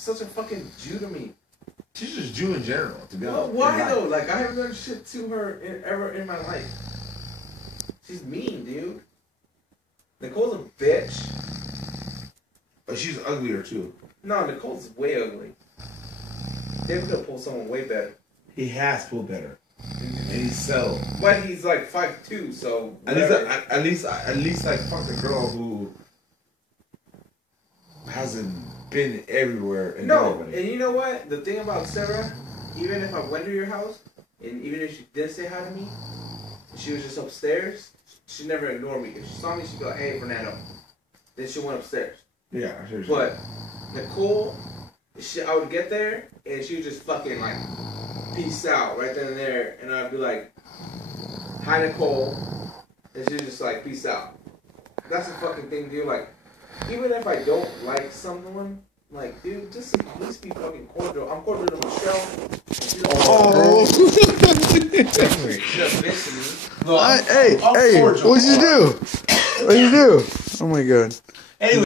such a fucking Jew to me. She's just Jew in general, to be honest. Well, why though? Like, I haven't done shit to her ever in my life. She's mean, dude. Nicole's a bitch. But she's uglier too. No, Nicole's way ugly. David could pull someone way better. He has pulled better. And he's settled. But he's like 5'2", so at least like fuck a girl who hasn't been everywhere. And no, everybody. and you know what? The thing about Sarah, even if I went to your house, and even if she didn't say hi to me, she was just upstairs, she never ignored me. If she saw me, she'd be like, "Hey, Fernando." Then she went upstairs. Yeah, sure. But Nicole, I would get there, and she would just fucking like, peace out right then and there, and I'd be like, "Hi, Nicole," and she'd just like, "Peace out." That's the fucking thing, dude. Like, even if I don't like someone, like, dude, just at least be fucking cordial. I'm cordial to Michelle. Oh. She's a bitch to me. Hey, what'd you do? What'd you do? Oh my god. Anyway.